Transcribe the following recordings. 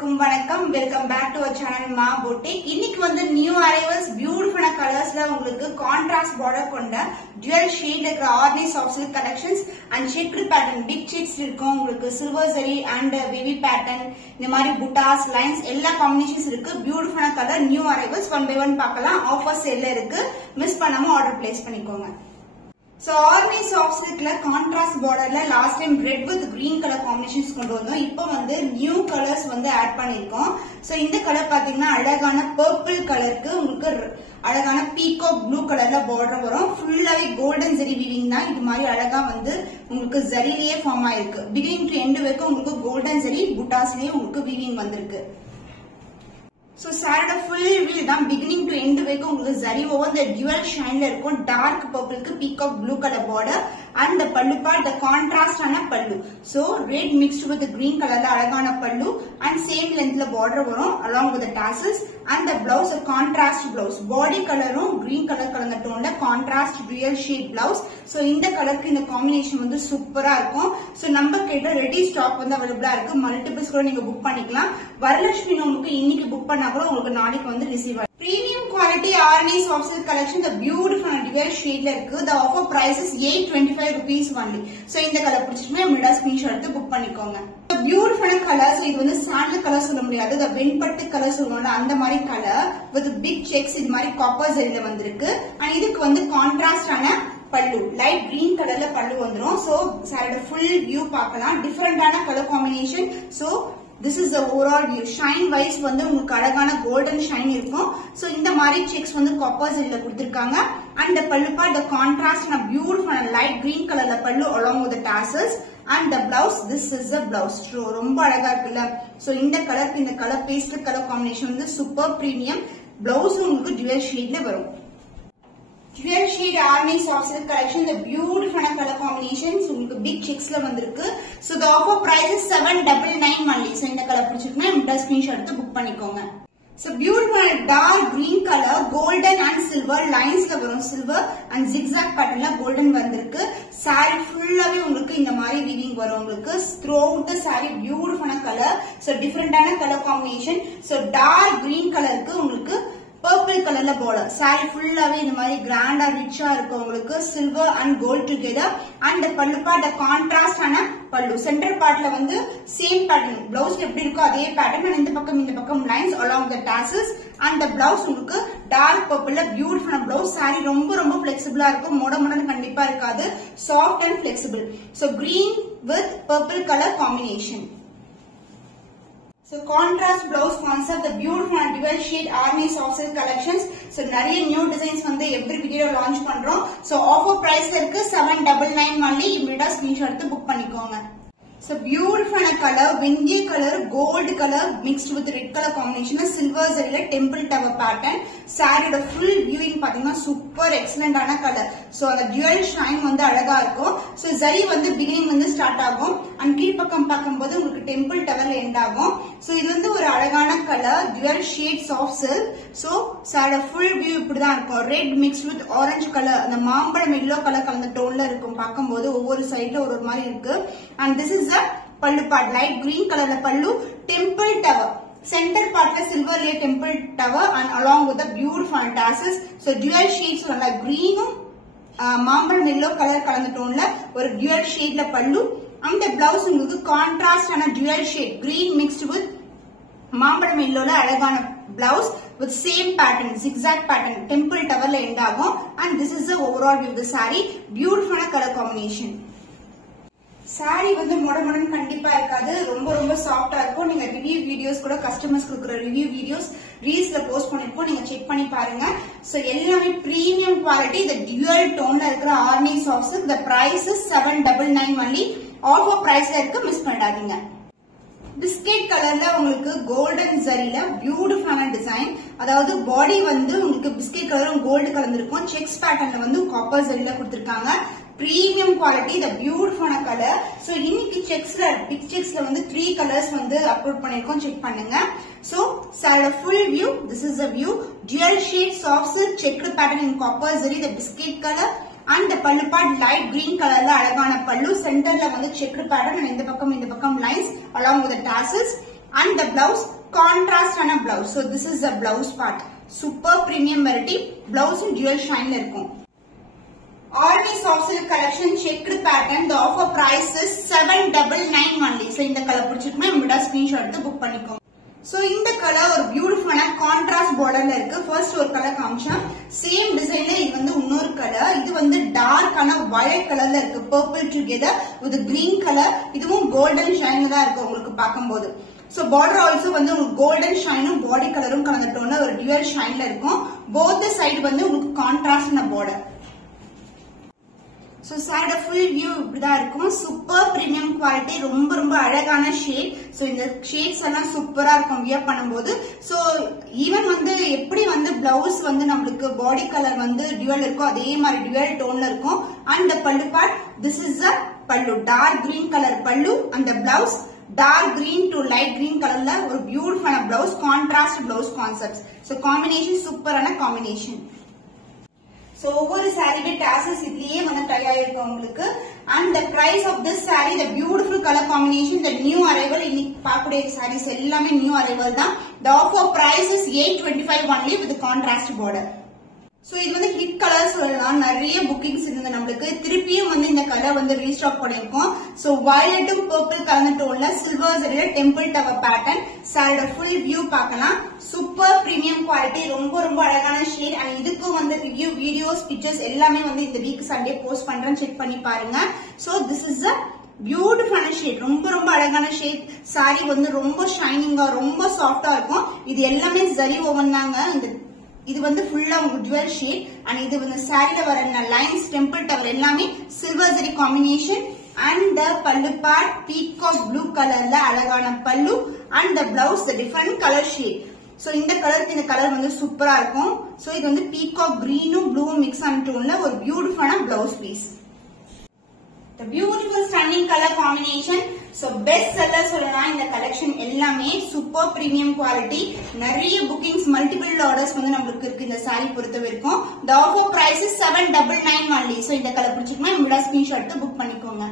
அனைவருக்கும் வணக்கம். Welcome back to our channel Maa boutique. இன்னைக்கு வந்து நியூ அரைவல்ஸ் பியூட்டிஃபுல்லான கலர்ஸ்ல உங்களுக்கு கான்ட்ராஸ்ட் பார்டர் கொண்ட டுவல் ஷேட் இருக்கிற ordinary soft silk collections and checked pattern big checks இருக்கும். உங்களுக்கு silver zari and baby pattern, இந்த மாதிரி புட்டாஸ் லைன்ஸ் எல்லா காம்பினேஷன்ஸ் இருக்கு. பியூட்டிஃபுல்லான colour new arrivals. One by one பார்க்கலாம். ஆஃபர் சேல்ல இருக்கு. மிஸ் பண்ணாம ஆர்டர் பிளேஸ் பண்ணிக்கோங்க. So ஆர்டினரி சாஃப்ட் சில்க்ல கான்ட்ராஸ்ட் பார்டர்ல last time red with green colour combinations கொண்டு வந்தோம். இப்போ வந்து நியூ கலர்ஸ் வந்து ஆட் பண்ணிருக்கோம். சோ இந்த கலர் பாத்தீங்கன்னா அழகான பர்பிள் கலருக்கு உங்களுக்கு அழகான பீகாக் ப்ளூ கலர்ல பார்டர் வரும். ஃபுல்லாவே கோல்டன் ஜரி வீவிங் தான். இது மாதிரி அழகா வந்து உங்களுக்கு ஜரிலேயே ஃபார்ம் ஆயிருக்கு. பிகினிங் டு எண்ட் வரைக்கும் உங்களுக்கு கோல்டன் ஜரி புட்டாஸ்லயே உங்களுக்கு வீவிங் வந்திருக்கு. So saree full view தான். beginning to end வரைக்கும் உங்களுக்கு zari over the dual shineல இருக்கும். dark purple க்கு peacock blue color border and the pallu part the contrast ஆன pallu. So red mixed with the green colorல அழகான pallu and same lengthல border வரும் along with the tassels and the blouse a contrast blouse. body colorum green color கலந்த டோன்ல contrast dual shade blouse. So இந்த கலருக்கு இந்த combination வந்து சூப்பரா இருக்கும். So நம்ம கிட்ட ரெடி ஸ்டாக் வந்து அவைலபிளா இருக்கு. மல்டிபிள்ஸ் கூட நீங்க புக் பண்ணிக்கலாம். வரலட்சுமி நோம்புக்கு இன்னைக்கு புக் பண்ணா கூட உங்களுக்கு நாளைக்கு வந்து ரிசீவ் ஆகும். Premium quality ordinary soft silk collection the beautiful dual shade ல இருக்கு. The offer price is 825 rupees only. So இந்த கலர் பிடிச்சிருந்தா மிடா ஸ்கிரீன்ஷாட் எடுத்து புக் பண்ணிக்கோங்க. Beautiful colours. இது வந்து சாண்டல் கலர் சொல்ல முடியாது. இந்த வெண்பட்டு கலர் சொல்லுவாங்க அந்த மாதிரி கலர் வித் பிக் செக்ஸ் இது மாதிரி காப்பர் ஜரில வந்திருக்கு. அண்ட் இதுக்கு வந்து கான்ட்ராஸ்ட் ஆன பல்லு லைட் கிரீன் கலர்ல பல்லு வந்துரும். சோ சாரியோட ஃபுல் வியூ பார்க்கலாம். டிஃபரெண்டான colour combination. So this is the overall view. shine wise வந்து உங்களுக்கு அழகான golden shine இருக்கும். சோ இந்த மாதிரி செக்ஸ் வந்து காப்பர் ஜரில கொடுத்திருக்காங்க. and the pallu part the contrast and a beautiful and light green colorல பல்லு along with the tassels and the blouse. this is the blouse. ரொம்ப அழகா இருக்குல்ல. சோ இந்த கலருக்கு இந்த கலர் பேஸ்டல் கலர் காம்பினேஷன் வந்து சூப்பர் பிரீமியம். பிளவுஸ் உங்களுக்கு dual shade ல வரும். Dual shade ordinary soft silk collection the beautiful color combinations உங்களுக்கு பிக் செக்ஸ்ல வந்திருக்கு. So the offer price is 799 only. So இந்த கலர் பிடிச்சிருக்குன்னா இந்த ஸ்கிரீன்ஷாட் எடுத்து புக் பண்ணிக்கோங்க. So beautiful dark green color golden and silver linesல வரும். silver and zigzag patternல golden வந்திருக்கு. saree ஃபுல்லாவே உங்களுக்கு இந்த மாதிரி வீவிங் வரும். உங்களுக்கு throughout the saree beautiful color. So differentaன color combination. So dark green கலருக்கு உங்களுக்கு பர்பிள் கலர்ல border. saree ஃபுல்லாவே இந்த மாதிரி கிராண்டா ரிச்சா இருக்கும். உங்களுக்கு silver and gold together and பல்லு பார்ட் கான்ட்ராஸ்ட் ஆன பல்லு. சென்டர் பார்ட்ல வந்து சேம் பேட்டர்ன் பிளவுஸ்ல எப்படி இருக்கோ அதே பேட்டர்ன். இந்த பக்கம் lines along the tassels and the blouse உங்களுக்கு டார்க் பர்பிள்ல பியூட்டிஃபுல் பிளவுஸ். saree ரொம்ப ஃபிளெக்சிபிளா இருக்கும். மொடன்னு கண்டிப்பா இருக்காது. Soft and flexible. So green with purple color combination. So contrast blouse concept the beautiful and dual shade ordinary soft silk collections. So நிறைய new designs வந்து every video launch பண்றோம். So offer priceல இருக்கு 799 only. இமிடியேட்டா screenshot எடுத்து book பண்ணிக்கோங்க. So beautiful color windy color gold color mixed with red color combination silver zari temple tower pattern. saree full viewing பாத்தீங்கன்னா super excellent ஆன colour. So அந்த dual shine வந்து அழகா இருக்கும். So zari வந்து beginning வந்து ஸ்டார்ட் ஆகும் and கீழ்பக்கம் பார்க்கும்போது உங்களுக்கு temple towerல எண்ட் ஆகும். சோ இது வந்து ஒரு அழகான colour dual shade soft silk. So saree full view இப்படிதான் இருக்கும். red mixed with orange color அந்த மாம்பழம் yellow color கலந்த டோன்ல இருக்கும். பார்க்கும்போது ஒவ்வொரு சைடுல ஒரு மாதிரி இருக்கு. and this is the pallu part light green colorல pallu temple tower center partல silver layer temple tower and along with the beautiful tassels. so dual shades நல்ல greenum மாம்பழம் yellow color கலந்த டோன்ல ஒரு dual shadeல pallu and the blouse உங்களுக்கு contrast ஆன dual shade green mixed with மாம்பழம் yellowல அழகான blouse with same pattern zigzag pattern temple towerல end ஆகும். and this is the overall view of the saree. beautiful color combination. saree வந்து மொடன்னு கண்டிப்பா இருக்காது. ரொம்ப சாஃப்டா இருக்கும். நீங்க ரிவ்யூ வீடியோஸ் கூட கஸ்டமர்ஸ் கொடுக்குற ரிவ்யூ வீடியோஸ் ரீல்ஸ்ல போஸ்ட் பண்ணிருக்கோம். நீங்க செக் பண்ணி பாருங்க. சோ எல்லாமே பிரீமியம் குவாலிட்டி. இந்த டியூவல் டோன்ல இருக்கிற ordinary soft silk. the price is 799 only. Offer பிரைஸ்ல இருக்கு. மிஸ் பண்ணாதீங்க. பிஸ்கெட் கலர்ல உங்களுக்கு கோல்டன் ஜரில பியூட்டிஃபுல்லான டிசைன். அதாவது பாடி வந்து உங்களுக்கு பிஸ்கெட் கலரும் கோல்டு கலந்துருக்கும். செக்ஸ் பேட்டர்ன்ல வந்து காப்பர் ஜரில கொடுத்திருக்காங்க. Premium quality the beautiful color. so இன்னைக்கு செக்ஸ்ல பிக் செக்ஸ்ல வந்து 3 கலர்ஸ் வந்து அப்லோட் பண்ணிருக்கோம். செக் பண்ணுங்க. so saree full view. this is the view. dual shade soft silk checked pattern in copper zari the biscuit color and the pallu part light green color la அழகான பல்லு. சென்டர்ல வந்து checked pattern and இந்த பக்கம் lines along with the tassels and the blouse contrast ஆன blouse. So this is the blouse part. Super premium variety. Blouse in dual shine இருக்கும். Orni soft silk collection checked pattern. The offer price is 799 only. So இந்த colour பிடிச்சிருக்குமே நம்மளோட screenshot எடுத்து book பண்ணிக்கோங்க. So இந்த colour ஒரு பியூட்டிஃபுல்லான contrast பார்டர்ல இருக்கு. ஃபர்ஸ்ட் ஒரு கலர் காமிச்சேன். சேம் டிசைன்ல இது வந்து இன்னொரு கலர். இது வந்து டார்க்கான வயலட் கலர்ல இருக்கு. Purple together with green colour. இதுவும் கோல்டன் ஷைன்ல தான் இருக்கு உங்களுக்கு பார்க்கும்போது. So border also வந்து உங்களுக்கு golden shine body கலரும் கலந்துட்டோம்னா ஒரு dual shineல இருக்கும். Both side வந்து உங்களுக்கு contrast na border. So side full view இப்படிதான் இருக்கும். Super premium quality ரொம்ப ரொம்ப அழகான shade. So இந்த shades எல்லாம் சூப்பரா இருக்கும் வியர் பண்ணும்போது. So even வந்து எப்படி வந்து blouse வந்து நமக்கு body color வந்து dual இருக்கோ அதே மாதிரி dual toneல இருக்கும். And the pallu part, this is a pallu, dark green color pallu and the blouse dark green to light green color la or beautiful blouse, contrast blouse concepts. So combination super ana combination. So over saree with tassels idliye vanda tayarikku ungalku. And the price of this saree, the beautiful color combination, the new arrival in paakudey sarees ellame new arrival da. The offer price is 825 only with the contrast border. So இது வந்து hit colour சொல்லலாம். நிறைய bookings இருந்தது நம்மளுக்கு. திருப்பியும் வந்து இந்த colour வந்து ரீஸ்டாக் பண்ணிருக்கோம். சோ வயலட்டும் பர்பிள் கலந்த டோன்ல சில்வர் ஜரியில டெம்பிள் டவர் பேட்டர்ன். சாரியோட ஃபுல் வியூ பார்க்கலாம். சூப்பர் பிரீமியம் குவாலிட்டி, ரொம்ப ரொம்ப அழகான ஷேட். அண்ட் இதுக்கும் வந்து ரிவ்யூ வீடியோஸ் பிக்சர்ஸ் எல்லாமே வந்து இந்த வீக் சண்டே போஸ்ட் பண்றேன், செக் பண்ணி பாருங்க. சோ திஸ் இஸ் அ பியூட்டிஃபுல்லான ஷேட், ரொம்ப ரொம்ப அழகான ஷேட். சாரி வந்து ரொம்ப ஷைனிங்கா ரொம்ப சாஃப்டா இருக்கும். இது எல்லாமே ஜரி ஓவன் தாங்க. இது வந்து ஃபுல்லா உங்களுக்கு dual shade. and இது வந்து சாரில வர லைன்ஸ் டெம்பிள் டவர் எல்லாமே silver zari combination. and the pallu part peacock blue கலர்ல அழகான பல்லு. and the blouse the different color shade. so இந்த கலருக்கு இந்த கலர் வந்து சூப்பரா இருக்கும். so இது வந்து peacock greenும் blueும் மிக்ஸ் ஆன டோன்ல ஒரு பியூட்டிஃபுல்லான blouse piece. The beautiful stunning color combination. So best seller சொல்லலாம் இந்த கலெக்ஷன் எல்லாமே. Super premium quality. நிறைய புக்கிங்ஸ் மல்டிபிள் ஆர்டர்ஸ் வந்து நமக்கு இருக்கு இந்த சாரி பொறுத்த வரைக்கும். The offer price is 799 only. So இந்த கலர் பிடிச்சிருக்குமா நம்மளோட ஸ்கிரீன்ஷாட் எடுத்து புக் பண்ணிக்கோங்க.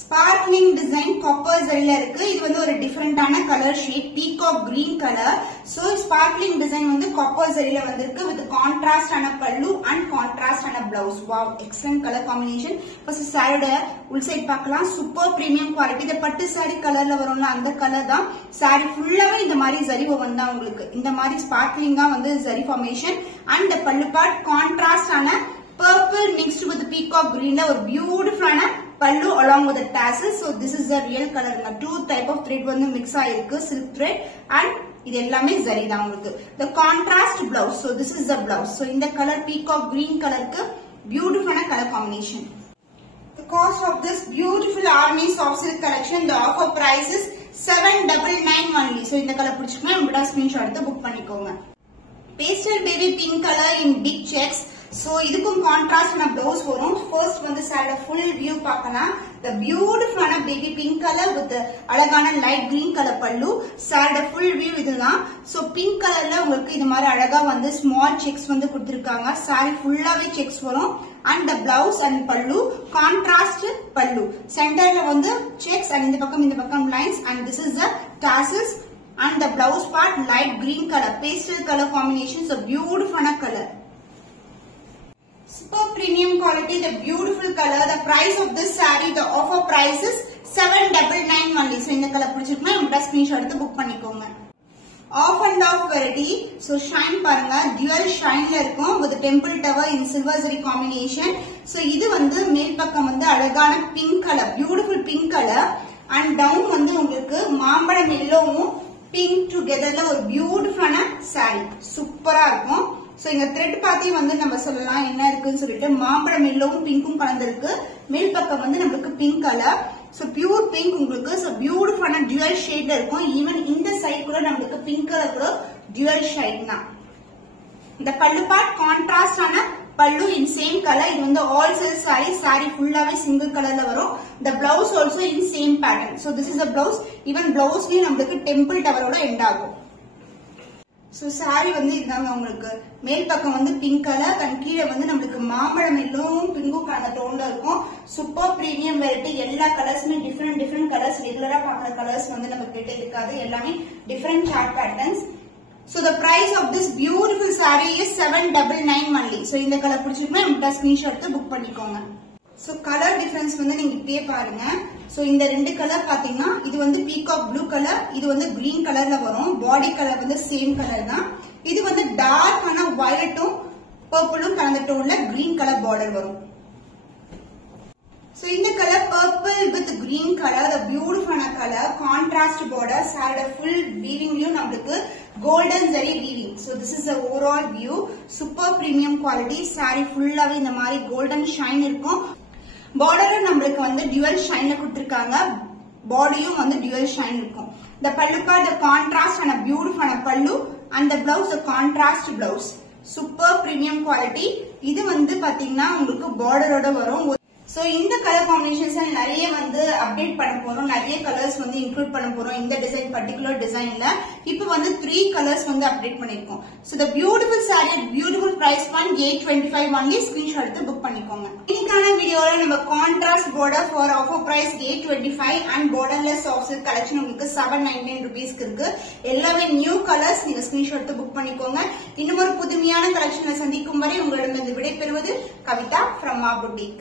ஸ்பார்க்லிங் டிசைன் காப்பர் ஜரியில இருக்கு. இது வந்து ஒரு டிஃபரெண்டான colour shade, peacock green colour. So sparkling design வந்து காப்பர் ஜரியில வந்திருக்கு வித் கான்ட்ராஸ்ட் ஆன பல்லு அண்ட் கான்ட்ராஸ்ட் ஆன blouse. Wow, excellent colour combination. First சாரியோட உள் சைட் பார்க்கலாம். Super premium quality. இந்த பட்டு சாரி கலர்ல வரும்ல அந்த கலர் தான். சாரி ஃபுல்லாவே இந்த மாதிரி ஜரி ஓவன் தான் உங்களுக்கு. இந்த மாதிரி ஸ்பார்க்லிங்கா வந்து ஜரி ஃபார்மேஷன். அண்ட் பல்லு பார்ட் கான்ட்ராஸ்ட் ஆன purple mixed with peacock green ஒரு பியூட்டிஃபுல்லான pallu along with the tassels. So this is the real color. Two type of thread வந்து mix ஆயிருக்கு, silk thread and இது எல்லாமே zari தான் உங்களுக்கு. The contrast blouse. So this is the blouse. So இந்த color peacock green கலருக்கு பியூட்டிஃபுல்லான color combination. The cost of this beautiful army soft silk collection, the offer price is 799 only. So இந்த color பிடிச்சிருக்கா நம்மளோட screenshot எடுத்து book பண்ணிக்கோங்க. Pastel baby pink color in big checks. So இதுக்கும் contrast ஆன blouse வரும். ஃபர்ஸ்ட் வந்து சாரியோட ஃபுல் வியூ பார்க்கலாம். The beautiful baby pink color with அழகான light green color பல்லு. சாரியோட ஃபுல் வியூ இதுதான். So pink colorல உங்களுக்கு இது மாதிரி அழகா வந்து small checks வந்து கொடுத்திருக்காங்க. சாரி ஃபுல்லாவே checks வரும். and the blouse and pallu contrast pallu. சென்டர்ல வந்து checks and இந்த பக்கம் lines and this is the tassels and the blouse part light green color, pastel color combination. So beautiful color. Super premium quality, the beautiful color. The price of this saree, the offer price is 799 only. So இந்த colour பிடிச்சிருக்குன்னா நம்மளோட screenshot எடுத்து book பண்ணிக்கோங்க. Off and off variety. So shine பாருங்க, dual shineல இருக்கும் with temple tower in silver zari combination. So இது வந்து மேல் பக்கம் வந்து அழகான pink color, beautiful pink color and down வந்து உங்களுக்கு மாம்பழம் எல்லோவும் pink togetherல ஒரு பியூட்டிஃபுல்லான saree. சூப்பரா இருக்கும். சோ இங்க த்ரெட் பாத்தி வந்து நம்ம சொல்லலாம் என்ன இருக்குன்னு சொல்லிட்டு மாம்பழம் எல்லோவும் பிங்க்கும் கலந்திருக்கு. மேல் பக்கம் வந்து நமக்கு pink colour. So pure pink உங்களுக்கு. சோ பியூட்டிஃபுல்லான dual ஷேட்ல இருக்கும். ஈவன் இந்த சைடு கூட நமக்கு பிங்க் கலர் கூட dual ஷேட் தான். இந்த பல்லு பார்ட் கான்ட்ராஸ்ட் ஆன பல்லு in same color. இது வந்து all silk saree. saree ஃபுல்லாவே single கலர்ல வரும். The blouse also in same pattern. So this is the blouse. Even blouse நமக்கு temple tower ஓட end ஆகும். சோ saree வந்து இதுதாங்க உங்களுக்கு மேல் பக்கம் வந்து பிங்க் கலர் அண்ட் கீழே வந்து நமக்கு மாம்பழம் எல்லோவும் பிங்கும் கலந்த டோன்ல இருக்கும். Super premium variety. எல்லா கலர்ஸுமே டிஃபரெண்ட் கலர்ஸ். ரெகுலரா பாக்குற கலர்ஸ் வந்து நம்ம கிட்ட இருக்காது. எல்லாமே different chart patterns. So the price of this beautiful saree is 799 only. So இந்த கலர் பிடிச்சிருக்குன்னா நம்ம ஸ்கிரீன்ஷாட் எடுத்து புக் பண்ணிக்கோங்க. So color difference வந்து நீங்க இப்படியே பாருங்க. So இந்த ரெண்டு கலர் பாத்தீங்கன்னா இது வந்து பீகாக் ப்ளூ கலர், இது வந்து கிரீன் கலர்ல வரும். பாடி கலர் வந்து சேம் கலர் தான். இது வந்து டார்க் ஆன வயலட்டும் பர்பிளும் கலந்த டோன்ல கிரீன் கலர் பார்டர் வரும். So இந்த colour purple with green color, the beautiful color, contrast border, saree full weaving view நமக்கு golden zari weaving. So this is the overall view. Super premium quality. saree full-ஆவே இந்த மாதிரி golden shine இருக்கும். border நமக்கு வந்து dual shine கொடுத்திருக்காங்க. பாடியும் வந்து dual shine இருக்கும். The pallu part, the contrast and a beautiful pallu, and the blouse, the contrast blouse. Super premium quality. இது வந்து பாத்தீங்கன்னா உங்களுக்கு border-ஓட வரும். So இந்த கலர் காம்பினேஷன்ஸ் நிறைய வந்து அப்டேட் பண்ண போறோம். நிறைய கலர்ஸ் வந்து இன்க்ளூட் பண்ண போறோம் இந்த டிசைன் பர்టిక్యులர் டிசைன்ல. இப்போ வந்து 3 கலர்ஸ் வந்து அப்டேட் பண்ணிருக்கோம். So the beautiful saree at beautiful price point 825 only. Screenshot எடுத்து புக் பண்ணிக்கோங்க. இன்னைக்கான வீடியோல நம்ம contrast border for offer price 825 and borderless soft silk collection உங்களுக்கு 799 rupeesக்கு இருக்கு. எல்லாமே நியூ கலர்ஸ். நீங்க ஸ்கிரீன்ஷாட் எடுத்து புக் பண்ணிக்கோங்க. இன்னும் ஒரு புதுமையான கலெக்ஷன்ல சந்திக்கும் வரை உங்களிடமிருந்து விடைபெறுவது கவிதா from Ma Boutique.